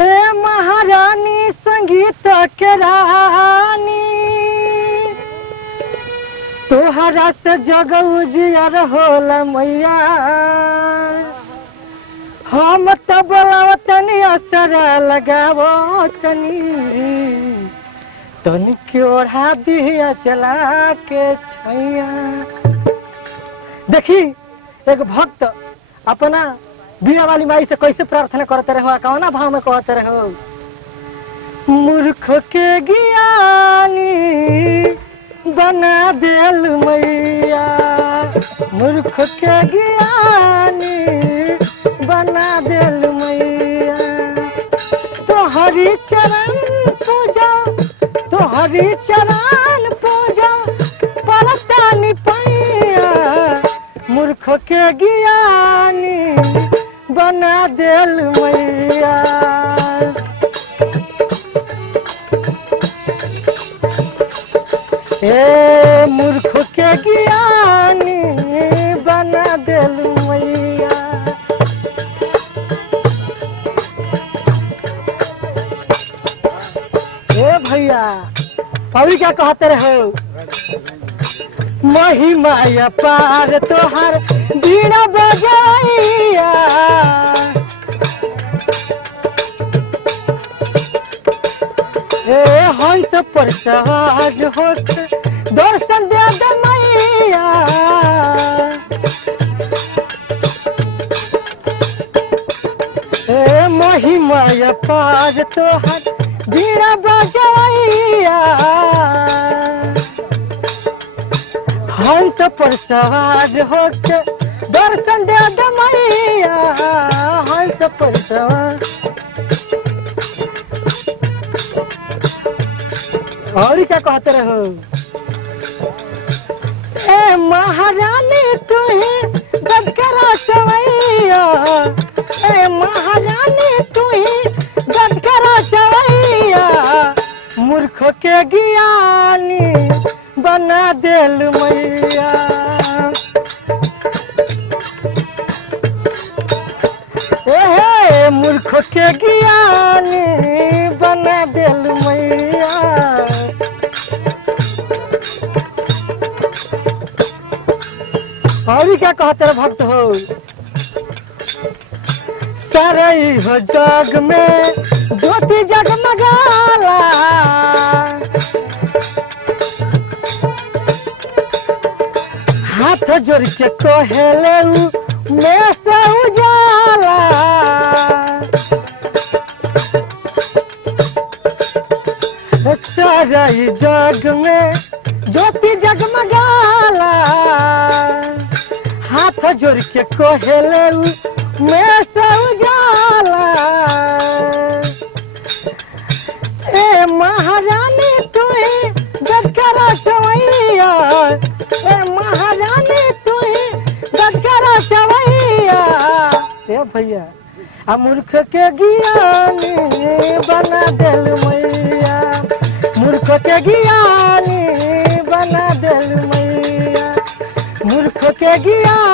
हे महारानी संगीत के रानी, तोहरा से जग उजियर होला मैया। हम तो बोलावतनी असर लगावतनी, तन के ओढ़ा दिया चला के छैया। देखी एक भक्त अपना बीड़ा वाली माई से कैसे प्रार्थना करते रहो, कौना भाव में कहते रहो। मूर्ख के ज्ञानी बना देल मैया, मूर्ख के ज्ञानी बना देल मैया। तोहरी चरण पूजा, तोहरी चरण पूजा परतानी पैया। मूर्ख के ज्ञानी बना देल मैया। ए मूर्ख के ज्ञानी बना देल मैया। ए भैया और क्या कहते रहो। महिमा पार तोहर बीड़ा बजाइया। ए हंस पर सवार होत दर्शन दे दे मैया। ए महिमा पार तोहर बीड़ा बजाइया। हंस पर सवार होके दर्शन दे दे मैया। हंस पर सवार और क्या कहते रहो। ए महारानी तू ही गदकरा चवैया। ए महारानी तू ही गदकरा चवैया। मूर्ख के ज्ञानी बना देल मैया। ए मूर्ख के ज्ञानी बना देल मैया। और क्या कहते रहे भक्त हो। सारे हो जग में ज्योति जगमगाला। हाथ जोड़ के कहेले में से उजाला। सारे जग में ज्योति जगमगाला। हाथ जोड़ के कहेले में से उजाला। ए महारानी तू ही गदकरा चवैया। ए महारानी तू ही गदकरा चवैया। ए भैया आ मूर्ख के ज्ञानी बना देल मैया। मूर्ख के ज्ञानी बना देल मैया। मूर्ख के ज्ञानी